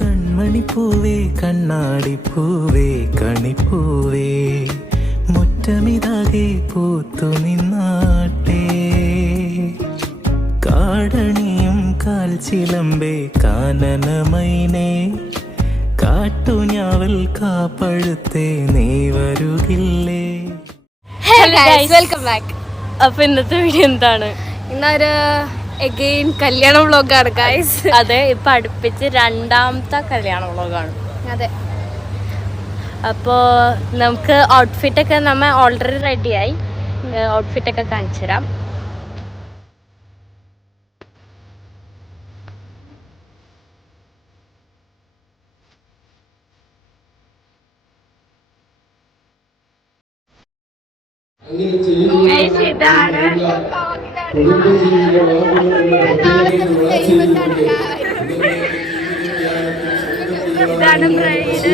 കൺമണിപ്പൂവേ കണ്ണാടിപ്പൂവേ കണിപ്പൂവേ മുറ്റമിതാകെ പൂത്തു നിന്നാട്ടെ കാടണിയും കാൽച്ചിലമ്പേ കാനനമൈനേ കാട്ടുഞാവൽ കാപ്പഴുത്തേ നീ വരുകില്ലേ. Welcome back. അപ്പൊ ഇന്നത്തെ വീഡിയോ എന്താണ്? ഇന്നൊരു എഗെയിൻ കല്യാണ വ്ളോഗാണ് ഗൈസ്. അതെ, ഇപ്പൊ അടുപ്പിച്ച് രണ്ടാമത്തെ കല്യാണ വ്ളോഗാണ്. അതെ, അപ്പോൾ നമുക്ക് ഔട്ട്ഫിറ്റൊക്കെ നമ്മൾ ഓൾറെഡി റെഡിയായി. ഔട്ട്ഫിറ്റൊക്കെ കാണിച്ചു തരാം. ഇതാണ് ബ്രൈഡ്.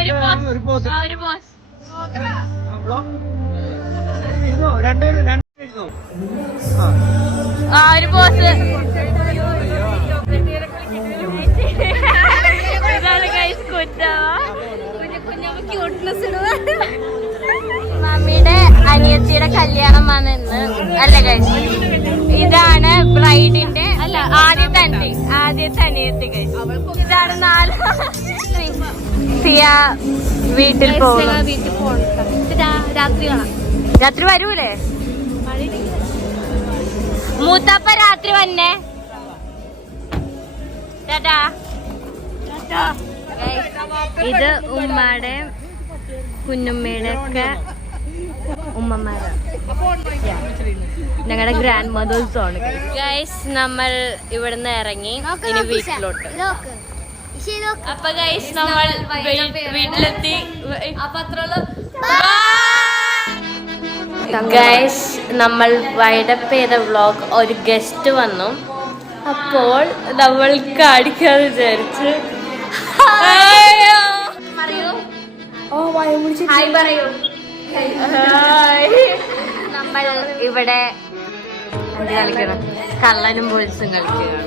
ഒരു പോസ് മമ്മിയുടെ അനിയത്തിയുടെ കല്യാണമാണ് ഇന്ന്. അല്ല ഗൈസ്, ഇതാണ് ബ്രൈഡിന്റെ അല്ല ആദ്യത്തെ അനിയത്തി ഗൈസ്. ഇതാണ് 4 സിയ വീട്ടിൽ പോകണം. രാത്രി വരൂലേ? മൂത്തപ്പ രാത്രി വന്നേ. ഇത് ഉമ്മയുടെ കുഞ്ഞുമ്മയുടെ ഒക്കെ ഉമ്മമാരാണ്. ഞങ്ങളുടെ ഗ്രാൻഡ് മദേഴ്സ് ആണ് ഗൈസ്. നമ്മൾ ഇവിടുന്ന് ഇറങ്ങി ഇനി വീട്ടിലോട്ട്. അപ്പൊ ഗൈസ് നമ്മൾ വീട്ടിലെത്തി. ഗൈസ് നമ്മൾ വൈഡപ്പ് ചെയ്ത വ്ളോഗ് ഒരു ഗസ്റ്റ് വന്നു. അപ്പോൾ നമ്മൾ കാണിക്കാന്ന് വിചാരിച്ച് നമ്മൾ ഇവിടെ എന്ത് കളിക്കണം? കള്ളനും പോലീസും കളിക്കണം.